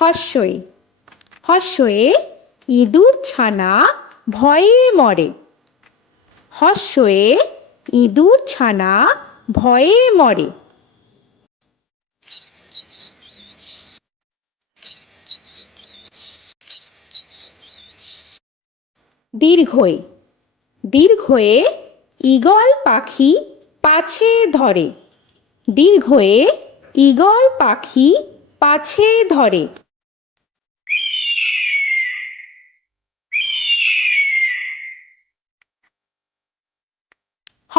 হর্ষই। হর্ষয়ে ইঁদুর ছানা ভয়ে মরে। হর্ষয়ে ইঁদুর ছানা ভয়ে মরে। দীর্ঘই। দীর্ঘয়ে ঈগল পাখি পাছে ধরে। দীর্ঘয়ে ঈগল পাখি পাছে ধরে।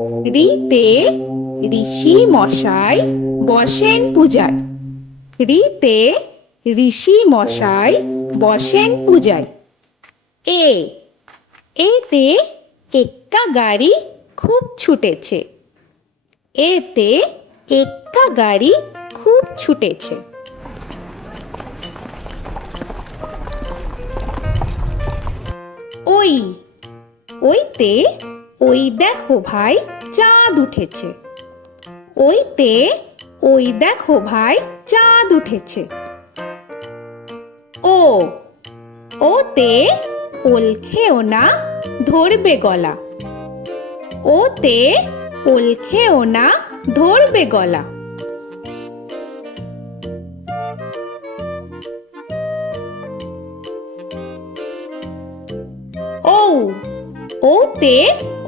রিতে ঋষি মশাই বসেন পূজায়। রিতে ঋষি মশাই বসেন পূজায়। এ, এতে এক্কা গাড়ি খুব ছুটেছে। এতে একটা গাড়ি খুব ছুটেছে। ওই, ওইতে ওই দেখো ভাই, চাঁদ উঠেছে। ওইতে ওই দেখো ভাই, চাঁদ উঠেছে। ও, ওতে ওল খেও না, ধরবে গলা। ওতে ওল খেও না, ধরবে গলা। ও ওতে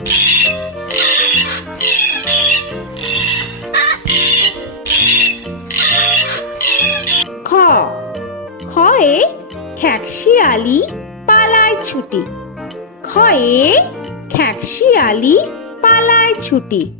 খ। খয়ে খ্যাকশিয়ালি পালায় ছুটি। খয়ে খ্যাকশিয়ালি পালায় ছুটি।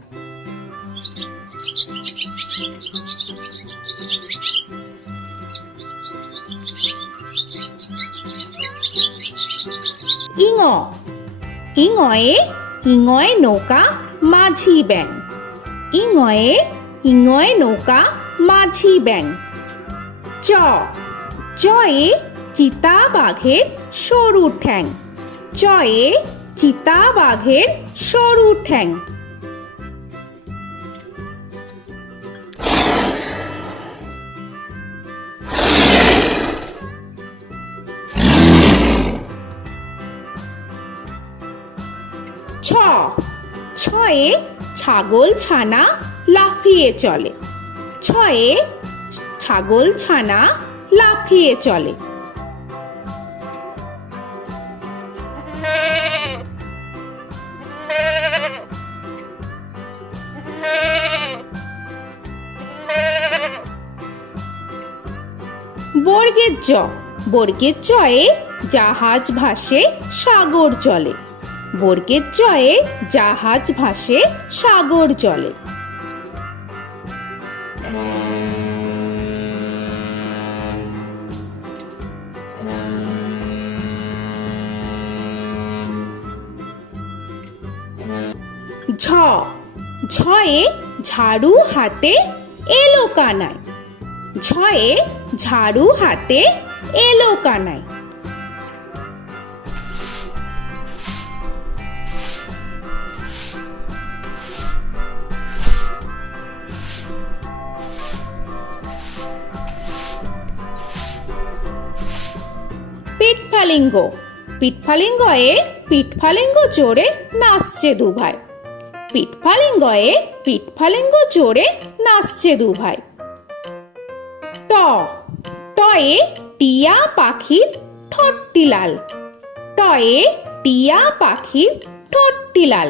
ইঙ ইঙয়ে ইঙয়ে নৌকা মাঝি ব্যাং ইঙয়ে ইঙয়ে নৌকা মাঝি ব্যাং চ চয়ে চিতা বাঘের সরু ঠ্যাং চয়ে চিতা বাঘের সরু ঠ্যাং ছ। ছয়ে ছাগল ছানা লাফিয়ে চলে। ছয়ে ছাগল ছানা লাফিয়ে চলে। বর্গের জ। বর্গের জয়ে জাহাজ ভাসে, সাগর চলে। বর্গের জয়ে জাহাজ ভাসে সাগর চলে ঝ। ঝয়ে ঝাড়ু হাতে এলো কানায়। ঝয়ে ঝাড়ু হাতে এলো কানায়। পিঠফালিঙ্গ পিঠফালিঙ্গয়ে পিঠফালিঙ্গ চড়ে নাচছে দুভাই। পিঠফালিঙ্গয়ে পিঠফালিঙ্গ চড়ে নাচছে দু ভাই ট। টয়ে টিয়া পাখির ঠট্টি লাল। টয়ে টিয়া পাখির ঠট্টি লাল।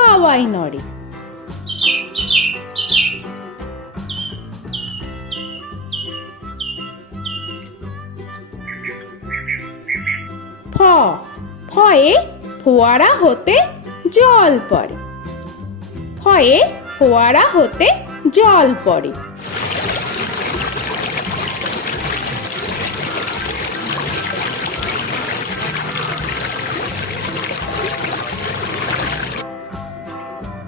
হাওয়ায় নড়ে। ফ ফয়ে ফোয়ারা হতে জল পড়ে। ফয়ে ফোয়ারা হতে জল পড়ে।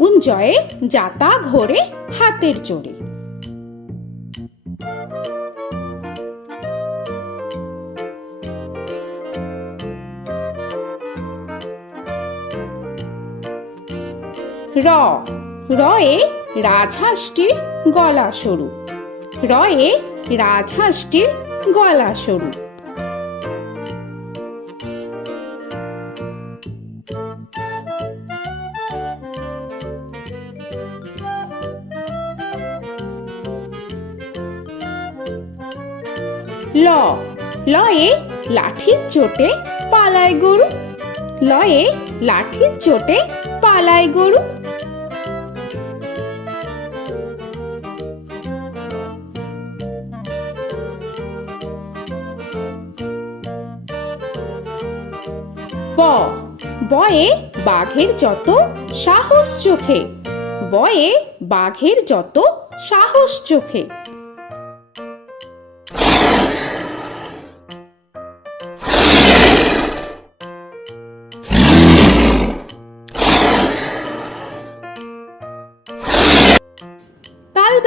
উঞ্জয়ে যাতা ঘোরে হাতের জোরে র রয়ে রাজহাঁসটির গলা সরু। রয়ে রাজহাঁসটির গলা সরু। ল। লয়ে লাঠির চোটে পালায় গরু। লয়ে লাঠির চোটে পালায় গরু। ব। বয়ে বাঘের যত সাহস চোখে। বয়ে বাঘের যত সাহস চোখে।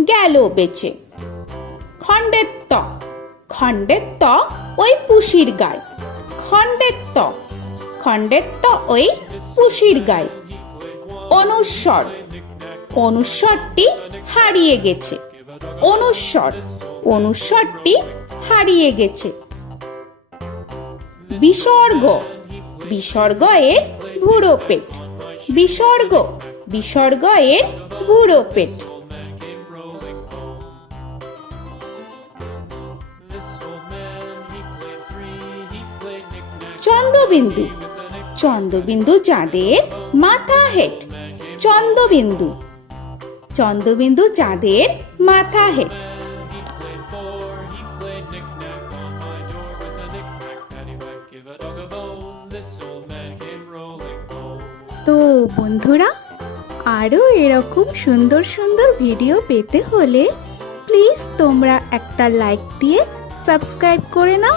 গেল বেচে। খণ্ডের ত খণ্ডের ত ওই পুষির গায় খণ্ডের ত খণ্ডের ত ওই পুষির গায় অনুস্বর, অনুস্বরটি হারিয়ে গেছে। অনুস্বর, অনুস্বরটি হারিয়ে গেছে। বিসর্গ বিসর্গ এর ভুড়ো পেট। বিসর্গ বিসর্গ এর ভুড়ো পেট। চন্দ্রবিন্দু। চন্দ্রবিন্দু চাঁদের মাথা হেট। চন্দ্রবিন্দু। চন্দ্রবিন্দু চাঁদের মাথা হেট। তো বন্ধুরা, আরও এরকম সুন্দর সুন্দর ভিডিও পেতে হলে প্লিজ তোমরা একটা লাইক দিয়ে সাবস্ক্রাইব করে নাও।